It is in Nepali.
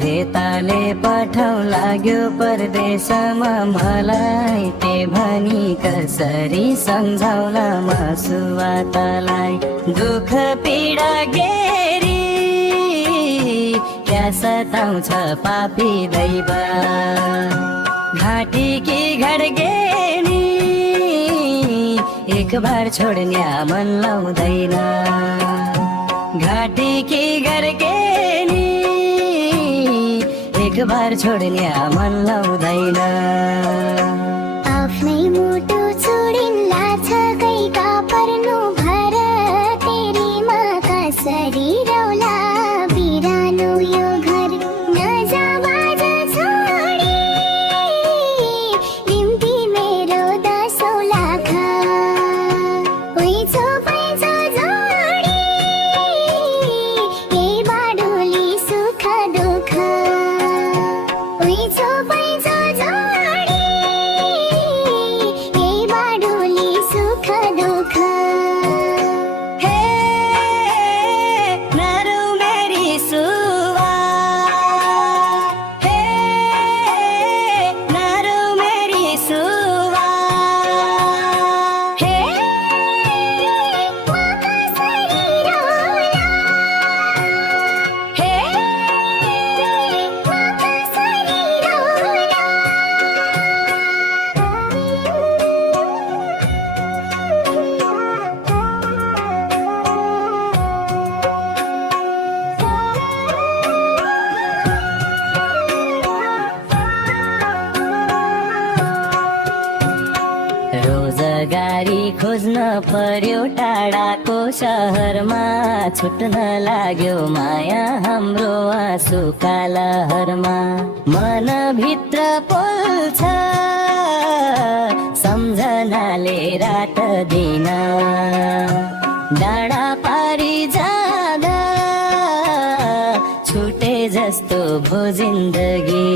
धेताले पठाउ लाग्यो परदेशमा मलाई ते भनी कसरी सम्झाउला म सुवातालाई दुःख पीडा गेरी क्या सताउँछ पापी दैव घाटी की घडगेनी एक बार छोड्ने मन लाउँदैन घाटी की घडगेनी एक बार छोड्ने मन लाउँदैन आफ्नै मुटु छोडिन्ला छ कैका पर्नु भर तेरीमा कसरी रौला बिरानो यो घर नजा बाज छोडी निम्ति मेरो 10 लाख पैसो पैसो जोडी यही बाडुली सुख दुःख पैसो पैसो जोडी यही बाडुली सुख दुःख हे नारु मेरी सुवा हे नारु मेरी सुवा हे म कसरी रौला हे म कसरी रौला रोजगारी खोज्न पर्यो टाढाको सहरमा छुट्न लाग्यो माया हाम्रो आँसुका लहरमा मनभित्र पोल्छ सम्झनाले रात दिन डाँडा पारी जाँदा छुटे जस्तो भो जिन्दगी